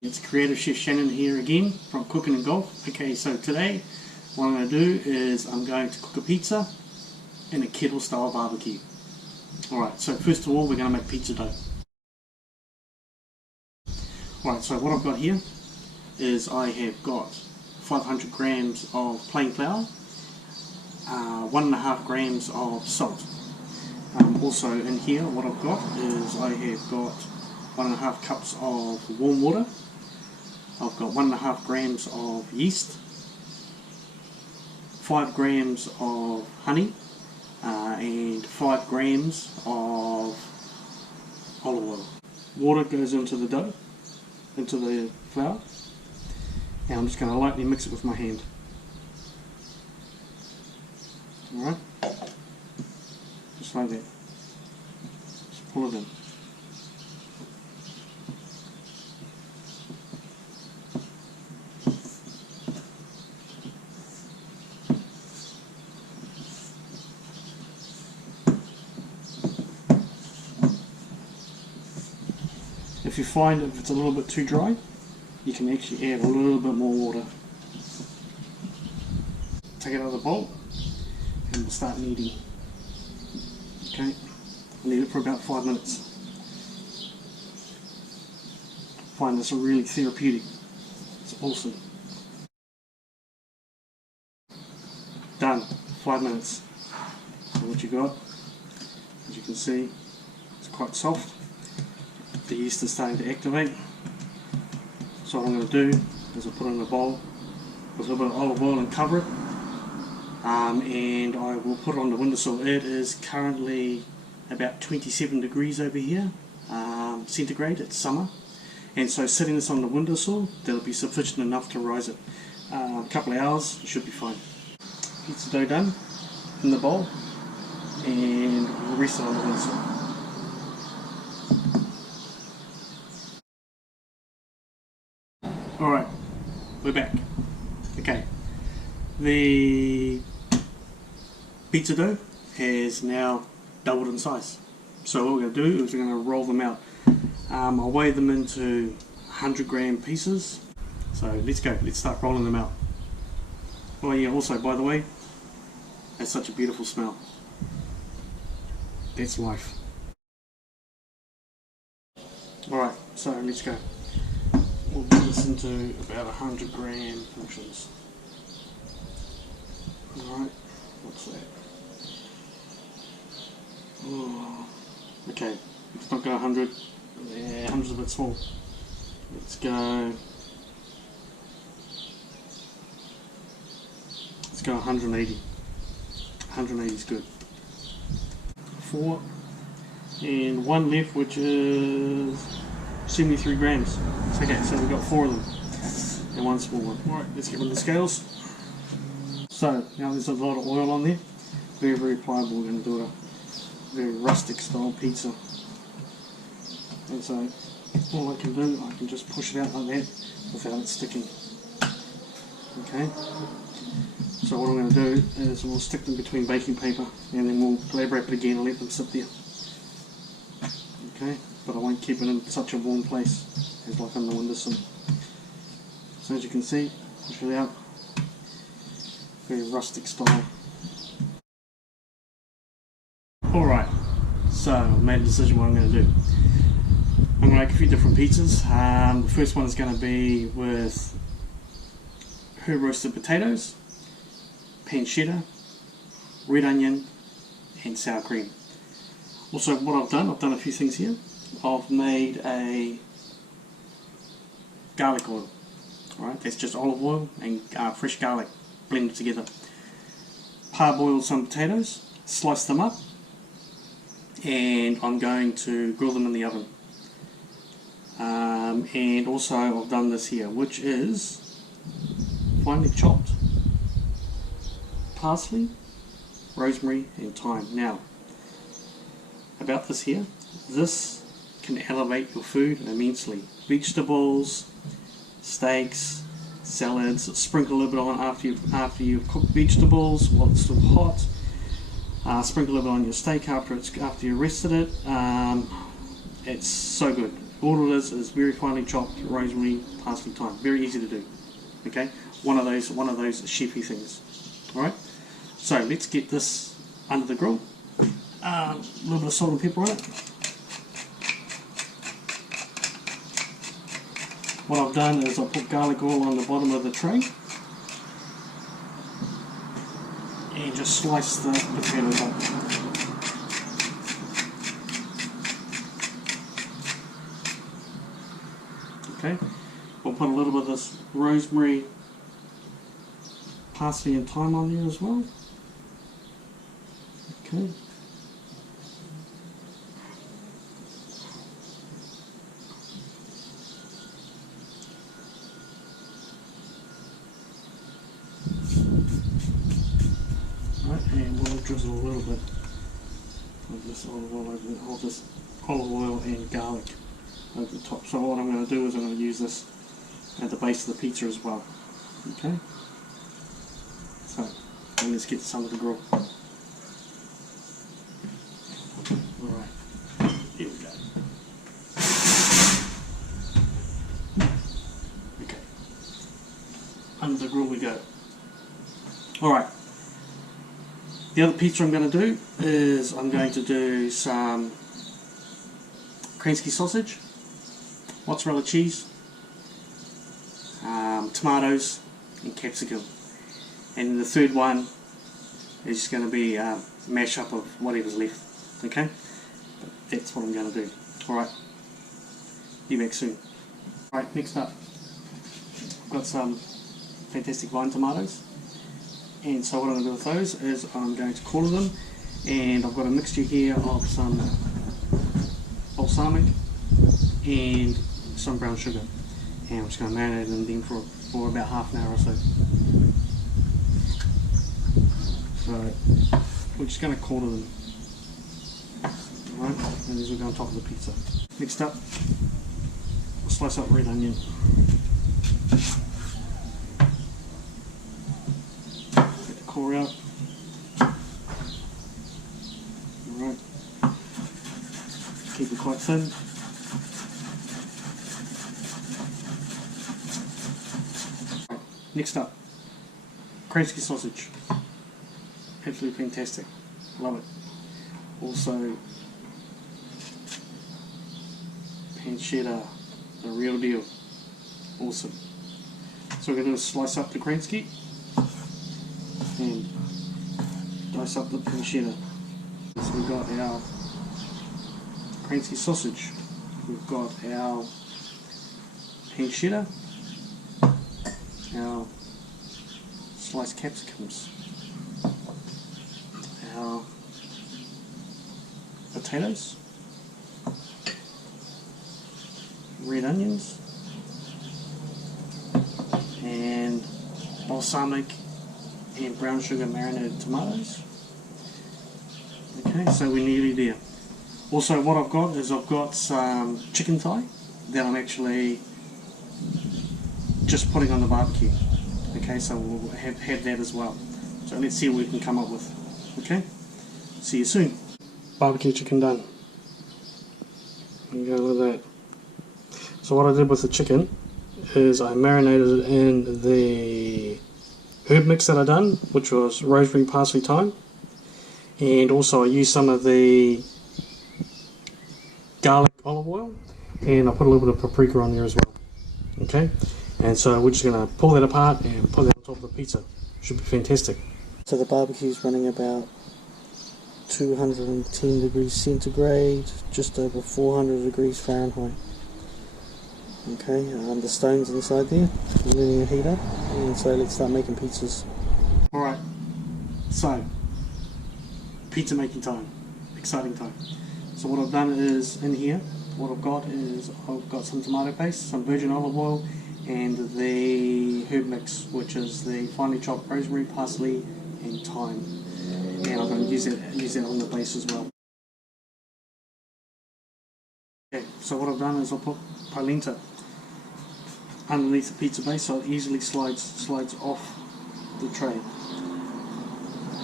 It's Creative Chef Shannon here again from Cooking and Golf. Okay, so today what I'm going to do is I'm going to cook a pizza in a kettle style barbecue. Alright, so first of all we're going to make pizza dough. Alright, so what I've got here is I have got 500 grams of plain flour, 1.5 grams of salt. Also in here what I've got is I have got 1.5 cups of warm water. I've got 1.5 grams of yeast, 5 grams of honey, and 5 grams of olive oil. Water goes into the dough, into the flour, and I'm just going to lightly mix it with my hand. Alright, just like that. Just pull it in. If you find if it's a little bit too dry, you can actually add a little bit more water. Take it out of the bowl and we'll start kneading. Okay, I'll knead it for about 5 minutes. Find this really therapeutic. It's awesome. Done. 5 minutes. So what you got, as you can see, it's quite soft. The yeast is starting to activate. So what I'm going to do is I'll put it in a bowl with a little bit of olive oil and cover it, and I will put it on the windowsill. It is currently about 27 degrees over here, centigrade. It's summer, and so sitting this on the windowsill, that'll be sufficient enough to rise it. A couple of hours, it should be fine. Pizza dough done in the bowl, and we'll rest it on the windowsill. Alright, we're back. Okay, the pizza dough has now doubled in size. So what we're going to do is we're going to roll them out. I'll weigh them into 100 gram pieces. So let's go, let's start rolling them out. Oh yeah, also by the way, that's such a beautiful smell. That's life. Alright, so let's go. We'll put this into about 100 gram portions. Alright, what's that? Oh, okay, let's not go 100. Yeah, 100's a bit small. Let's go 180. 180 is good. 4 and 1 left, which is 73 grams. Okay, so we've got 4 of them and 1 small one. Alright, let's get rid of the scales. So now there's a lot of oil on there. Very, very pliable. We're going to do a very rustic style pizza. And so all I can do, I can just push it out like that without it sticking. Okay. So what I'm going to do is we'll stick them between baking paper and then we'll glad wrap it again and let them sit there. Okay, but I won't keep it in such a warm place as like on the windowsill. So as you can see, push it out, very rustic style. Alright, so I've made a decision what I'm going to do. I'm going to make a few different pizzas. The first one is going to be with herb roasted potatoes, pancetta, red onion and sour cream. Also what I've done a few things here. I've made a garlic oil. Alright, that's just olive oil and fresh garlic blended together. Parboiled some potatoes, sliced them up, and I'm going to grill them in the oven. And also I've done this here, which is finely chopped parsley, rosemary and thyme. Now, about this here, this can elevate your food immensely. Vegetables, steaks, salads, sprinkle a little bit on after you've cooked vegetables while it's still hot. Sprinkle a little bit on your steak after you've rested it. It's so good. All it is very finely chopped rosemary, parsley, thyme. Very easy to do. Okay, one of those chefy things. All right. So let's get this under the grill. A little bit of salt and pepper on it. What I've done is I've put garlic oil on the bottom of the tray and just slice the potatoes up. Okay, we'll put a little bit of this rosemary, parsley and thyme on there as well. Okay. Right, and we'll drizzle a little bit of this olive oil over, of this olive oil and garlic over the top. So what I'm going to do is I'm going to use this at the base of the pizza as well. Okay. So, and let's get some of the grill. Alright, here we go. Okay. Under the grill we go. Alright. The other pizza I'm going to do is I'm going to do some Kransky sausage, mozzarella cheese, tomatoes and capsicum. And the third one is just going to be a mash up of whatever's left. Okay? But that's what I'm going to do. Alright. Be back soon. Alright, next up, I've got some fantastic vine tomatoes. And so what I'm going to do with those is I'm going to quarter them, and I've got a mixture here of some balsamic and some brown sugar, and I'm just going to marinate them then for about half an hour or so. So we're just going to quarter them. Alright, and these will go on top of the pizza. Next up, I'll slice up red onion. Core out. Alright. Keep it quite thin. Right. Next up, Kransky sausage. Absolutely fantastic. Love it. Also, pancetta, the real deal. Awesome. So we're going to do is slice up the Kransky and dice up the pancetta. So we've got our Kransky sausage, we've got our pancetta, our sliced capsicums, our potatoes, red onions, and balsamic and brown sugar marinated tomatoes. Okay, so we're nearly there. Also what I've got is I've got some chicken thigh that I'm actually just putting on the barbecue. Okay, so we'll have that as well. So let's see what we can come up with. Okay, see you soon. Barbecue chicken done. There you go, look at that. So what I did with the chicken is I marinated it in the herb mix that I done, which was rosemary, parsley, thyme, and also I used some of the garlic olive oil, and I put a little bit of paprika on there as well. Okay, and so we're just going to pull that apart and put that on top of the pizza. Should be fantastic. So the barbecue is running about 210 degrees centigrade, just over 400 degrees Fahrenheit. Okay, the stone's inside there, letting it heat up, and so let's start making pizzas. Alright, so, pizza making time, exciting time. So what I've done is, in here, what I've got is, I've got some tomato paste, some virgin olive oil, and the herb mix, which is the finely chopped rosemary, parsley, and thyme. And I'm going to use that on the base as well. Okay, so what I've done is I'll put polenta underneath the pizza base so it easily slides off the tray.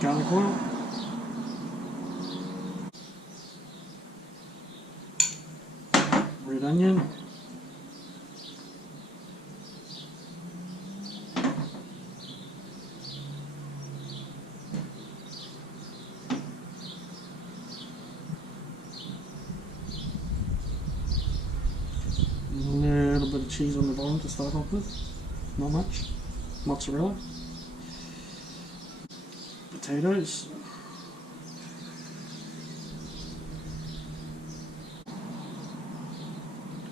Garlic oil. Red onion. A little bit of cheese on the bottom to start off with, not much. Mozzarella. Potatoes.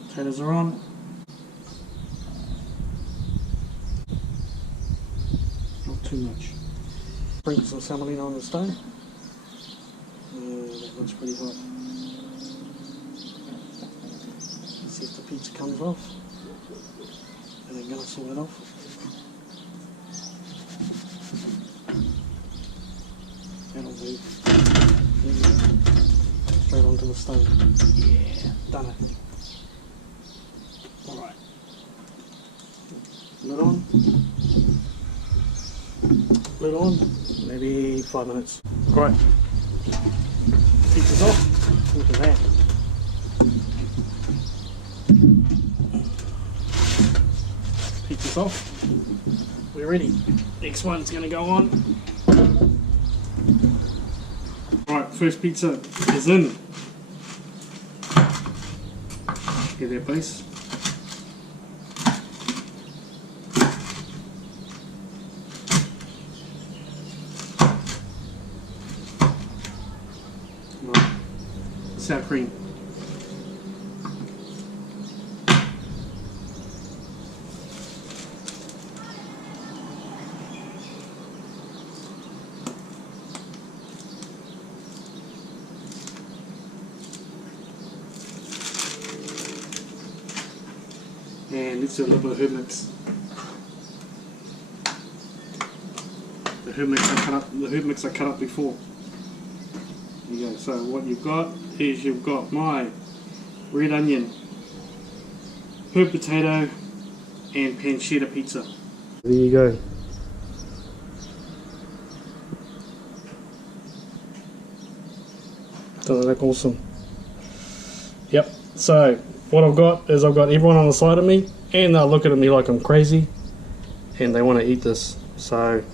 Potatoes are on. Not too much. Sprinkle some semolina on the stone. That looks pretty hot. Let's see if the pizza comes off. And then gonna sort it off. That'll do. Straight onto the stone. Yeah, done it. Alright. Lid on. Lid on. Maybe 5 minutes. Right. Pizza's off. Look at that. Pizza's off. We're ready. Next one's going to go on. Right, first pizza is in. Get that place. Right. Sour cream. And let's do a little bit of herb mix. The herb mix I cut up before. There you go. So what you've got is you've got my red onion, herb potato, and pancetta pizza. There you go. Doesn't that look awesome? Yep. So what I've got is I've got everyone on the side of me, and they're looking at me like I'm crazy, and they want to eat this. So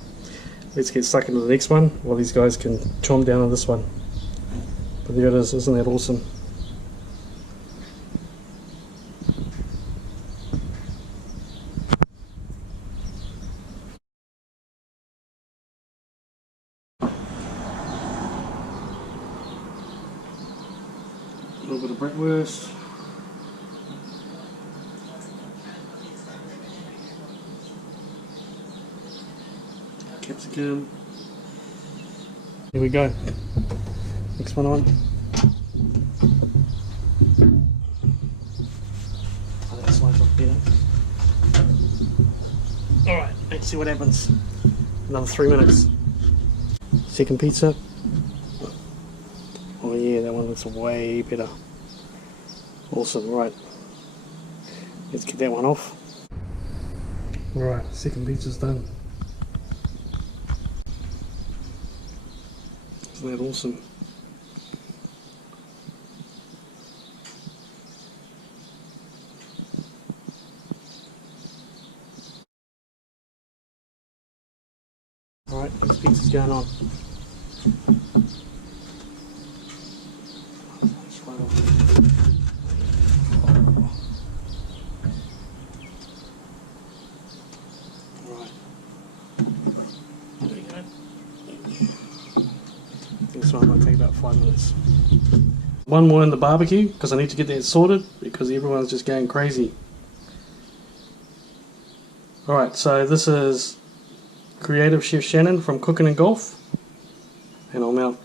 let's get stuck into the next one while these guys can chomp down on this one. But there it is, isn't that awesome? A little bit of bratwurst. Capsicum. Here we go. Next one on. Oh, that slides off better. Alright, let's see what happens. Another 3 minutes. Second pizza. Oh yeah, that one looks way better. Awesome, right. Let's get that one off. Right, second pizza's done. Isn't that awesome? Alright, next pizza's going on. This one might take about 5 minutes. One more in the barbecue because I need to get that sorted because everyone's just going crazy. Alright, so this is Creative Chef Shannon from Cooking and Golf, and I'm out.